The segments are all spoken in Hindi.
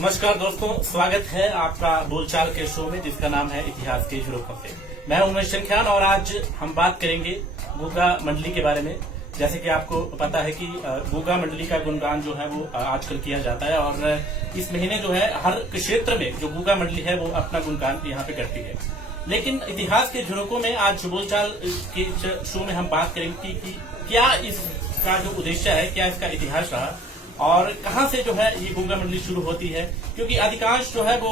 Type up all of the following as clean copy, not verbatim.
नमस्कार दोस्तों, स्वागत है आपका बोलचाल के शो में जिसका नाम है इतिहास के झरोखों पे। मैं उमेश चंद्रखान और आज हम बात करेंगे गुगा मंडली के बारे में। जैसे कि आपको पता है कि गुगा मंडली का गुणगान जो है वो आजकल किया जाता है और इस महीने जो है हर क्षेत्र में जो गुगा मंडली है वो अपना गुणगान यहाँ पे करती है। लेकिन इतिहास के झरोखों में आज बोलचाल के शो में हम बात करेंगे कि क्या इसका जो उद्देश्य है, क्या इसका इतिहास रहा और कहां से जो है ये गुगा मंडली शुरू होती है। क्योंकि अधिकांश जो है वो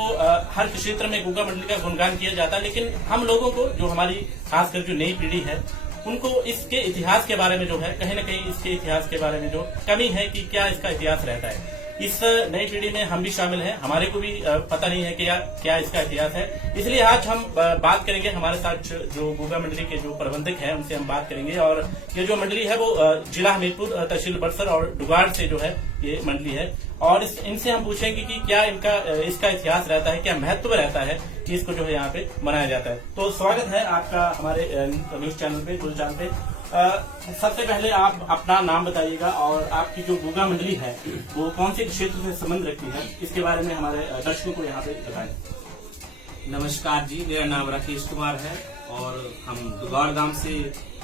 हर क्षेत्र में गुगा मंडली का गुणगान किया जाता है, लेकिन हम लोगों को जो हमारी खासकर जो नई पीढ़ी है उनको इसके इतिहास के बारे में जो है कहीं न कहीं इसके इतिहास के बारे में जो कमी है कि क्या इसका इतिहास रहता है। इस नई पीढ़ी में हम भी शामिल हैं, हमारे को भी पता नहीं है कि क्या इसका इतिहास है। इसलिए आज हम बात करेंगे, हमारे साथ जो गुगा मंडली के जो प्रबंधक हैं उनसे हम बात करेंगे। और ये जो मंडली है वो जिला हमीरपुर, तहसील बड़सर और डुगाड़ से जो है ये मंडली है और इनसे हम पूछेंगे कि क्या इसका इतिहास रहता है, क्या महत्व रहता है कि इसको जो है यहाँ पे मनाया जाता है। तो स्वागत है आपका हमारे न्यूज चैनल पे, बोलचाल पे। सबसे पहले आप अपना नाम बताइएगा और आपकी जो गुगा मंडली है वो कौन से क्षेत्र से संबंध रखती है, इसके बारे में हमारे दर्शकों को यहाँ पे बताएं। नमस्कार जी, मेरा नाम राकेश कुमार है और हम दुगाड़ गांव से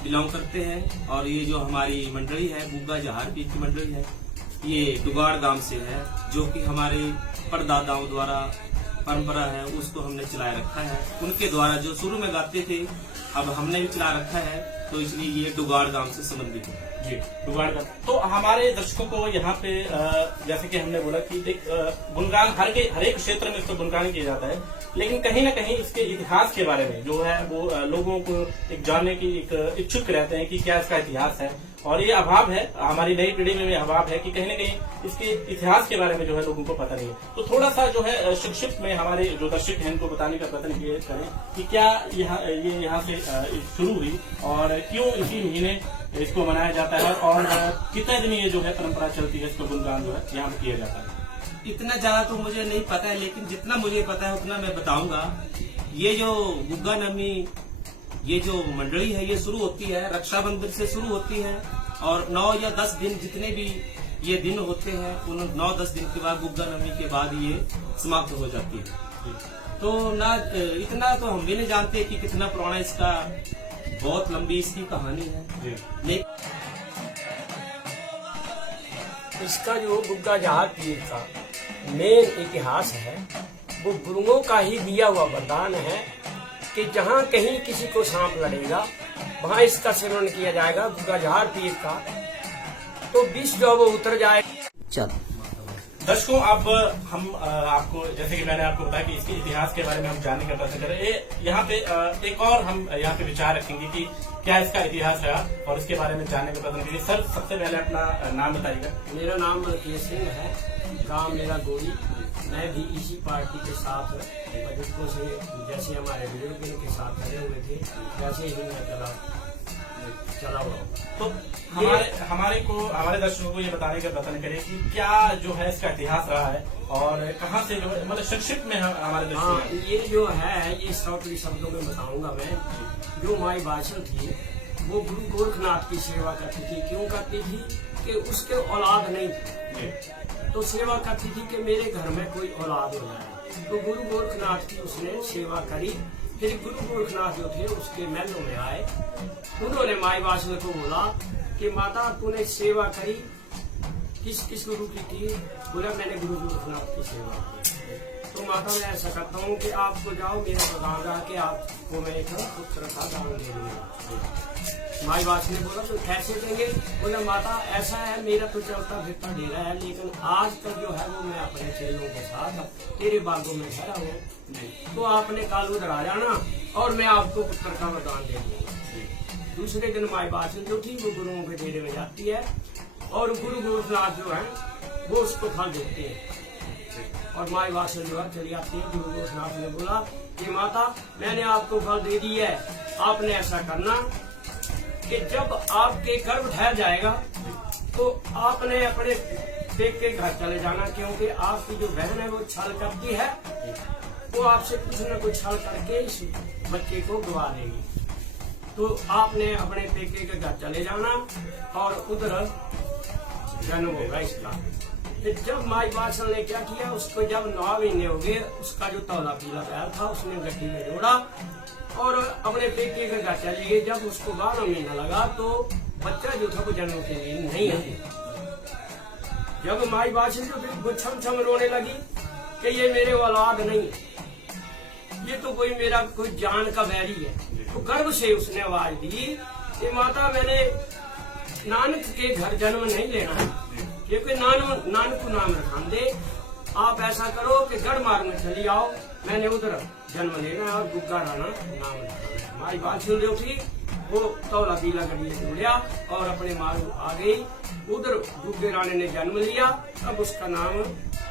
बिलोंग करते हैं। और ये जो हमारी मंडली है गुगा जहार पीर की मंडली है, ये दुगाड़ गांव से है, जो कि हमारे परदादाओं द्वारा परंपरा है उसको हमने चलाए रखा है। उनके द्वारा जो शुरू में गाते थे अब हमने भी चला रखा है, तो इसलिए ये दुगाड़ गांव से संबंधित है जी। दुगाड़ का तो हमारे दर्शकों को यहाँ पे जैसे कि हमने बोला कि गुणगान हर एक क्षेत्र में इसको गुणगान किया जाता है, लेकिन कहीं ना कहीं इसके इतिहास के बारे में जो है वो लोगों को एक जानने की एक इच्छुक रहते हैं कि क्या इसका इतिहास है। और ये अभाव है, हमारी नई पीढ़ी में भी अभाव है कि कहीं ना कहीं इसके इतिहास के बारे में जो है लोगों को पता नहीं है। तो थोड़ा सा जो है संक्षिप्त में हमारे जो दर्शक हैं उनको बताने का प्रयत्न करें कि क्या ये यहाँ से शुरू हुई और क्यों इसी महीने इसको मनाया जाता है और कितने दिन ये जो है परंपरा चलती है, इसको गुणगान जो है यहाँ पे किया जाता है। इतना ज्यादा तो मुझे नहीं पता है, लेकिन जितना मुझे पता है उतना मैं बताऊंगा। ये जो गुगा नमी ये जो मंडली है ये शुरू होती है रक्षाबंधन से शुरू होती है और 9 या 10 दिन जितने भी ये दिन होते हैं उन 9-10 दिन के बाद गुगा नमी के बाद ये समाप्त हो जाती है। तो ना इतना तो हम भी नहीं जानते कि कितना पुराना इसका, बहुत लंबी इसकी कहानी है। नहीं, इसका जो गुगा जहार पीर का मेन इतिहास है वो गुरुओं का ही दिया हुआ वरदान है कि जहाँ कहीं किसी को सांप लड़ेगा वहाँ इसका सेवन किया जाएगा गुगा जहार पीर का, तो विष जो वो उतर जाएगा। चलो दर्शकों, अब हम आपको जैसे कि मैंने आपको बताया कि इसके इतिहास के बारे में हम जानने का प्रयत्न करें। यहाँ पे एक और हम यहाँ पे विचार रखेंगे कि क्या इसका इतिहास रहा और इसके बारे में जानने का प्रयत्न करेंगे। सर, सबसे पहले अपना नाम बताइएगा। मेरा नाम राकेश सिंह है, गांव मेरा गोरी। मैं भी इसी पार्टी के साथ बुजुर्गों से, जैसे हमारे बुजुर्ग के साथ खड़े हुए थे वैसे ही मैं चला हुआ। तो हमारे दर्शकों को ये बताने का प्रयत्न करें कि क्या जो है इसका इतिहास रहा है और कहाँ से जो है, मतलब संक्षिप्त में हमारे दर्शक। ये जो है ये सौटरी शब्दों में बताऊंगा मैं। जो माई बादशाह थी वो गुरु गोरखनाथ की सेवा करती थी। क्यों करती थी? कि उसके औलाद नहीं थी, तो सेवा करती थी कि मेरे घर में कोई औलाद हो जाए। तो गुरु गोरखनाथ की उसने सेवा करी। फिर गुरु गोरखनाथ जो थे उसके महलों में आए, उन्होंने माई बादशाह को बोला कि माता तूने सेवा करी, किस गुरु की की? बोला मैंने गुरु गोरखनाथ की सेवा की। तो माता मैं ऐसा करता हूँ कि आपको जाओ मेरा बगान रहा कि आपको मैं एक पुत्र का दान दे दूंगा। माई बादशाह ने बोला तो कैसे देंगे? बोला माता ऐसा है, मेरा तो चलता फिरता डेरा है, लेकिन आज तक जो है वो मैं अपने चेलों के साथ तेरे बागों में ठहरा हूँ, तो आपने काल उधर आ जाना और मैं आपको पुत्र का वरदान दे दूंगा। दूसरे दिन माई बादशाह जो थी वो गुरुओं के डेरे में जाती है और गुरु गोरखनाथ जो है वो उसको फल देते हैं और माई बादशाह जो है चली आती है। गुरु गोरखनाथ ने बोला कि माता मैंने आपको फल दे दिया है, आपने ऐसा करना कि जब आपके गर्भ ठहर जाएगा तो आपने अपने देख के घर चले जाना, क्योंकि आपकी जो बहन है वो छल करती है, वो आपसे कुछ न कुछ छल करके इस बच्चे को गवा देगी। तो आपने अपने पेके के घर चले जाना और उधर जन्म होगा इसका। फिर जब माई बादशाह ने क्या किया, उसको जब 9 महीने हो गए, उसका जो तौला पीला पैर था उसने गड्डी में जोड़ा और अपने पेटे के घर चली गई। जब उसको 12 महीना लगा तो बच्चा जो था वो जन्म के लिए नहीं आया। जब माई बादशाह जो फिर छम छम रोने लगी कि ये मेरे औलाद नहीं, ये तो कोई मेरा कोई जान का बैरी है, तो गर्व से उसने आवाज दी कि माता मैंने नानक के घर जन्म नहीं लेना है, क्योंकि नानक को नाम रखान दे। आप ऐसा करो कि गढ़ मार्ग में चली आओ, मैंने उधर जन्म लेना है और गुग्गा राणा नाम रखाना है। माई बात सुन ली उठी, वो तौला पीला गड्डी जोड़िया और अपने मारू आ गई। उधर गुग्गे राणे ने जन्म लिया, अब उसका नाम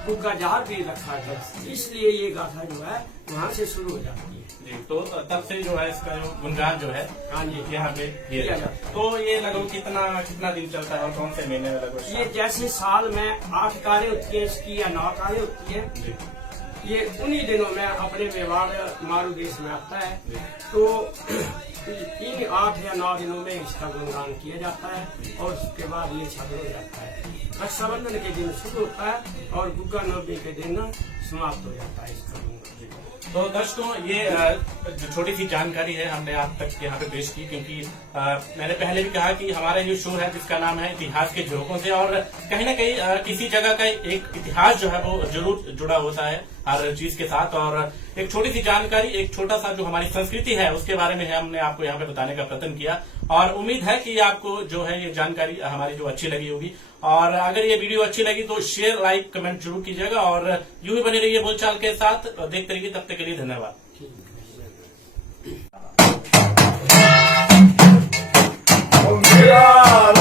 गुग्गा जहार पीर रखा गया। इसलिए ये गाथा जो है वहाँ से शुरू हो जाती है जी। तो तब से जो है इसका जो गुणगान जो है हाँ जी यहाँ पे किया जाता है। तो ये लगभग कितना दिन चलता है और कौन से महीने में लगभग? ये जैसे साल में 8 कारें होती है इसकी या 9 कारें होती है, जी। ये उन्हीं दिनों में अपने मेवाड़ मारू देश में आता है। तो इन 8 या 9 दिनों में इसका गुणगान किया जाता है और उसके बाद ये छात्र हो जाता है। रक्षाबंधन के दिन शुरू होता है और गुग्गा नवमी के दिन समाप्त हो जाता है इसका गुणगान। तो दर्शकों, ये जो छोटी सी जानकारी है हमने आप तक यहाँ पे पेश की, क्योंकि मैंने पहले भी कहा कि हमारा ये शो है जिसका नाम है इतिहास के झरोकों से, और कहीं ना कहीं किसी जगह का एक इतिहास जो है वो जरूर जुड़ा होता है हर चीज के साथ। और एक छोटी सी जानकारी, एक छोटा सा जो हमारी संस्कृति है उसके बारे में हमने आपको यहाँ पे बताने का प्रयत्न किया, और उम्मीद है कि आपको जो है ये जानकारी हमारी जो अच्छी लगी होगी। और अगर ये वीडियो अच्छी लगी तो शेयर, लाइक, कमेंट जरूर कीजिएगा और यूं ही बने रहिए बोलचाल के साथ। देखते रहिए, तब तक के लिए धन्यवाद। मेरा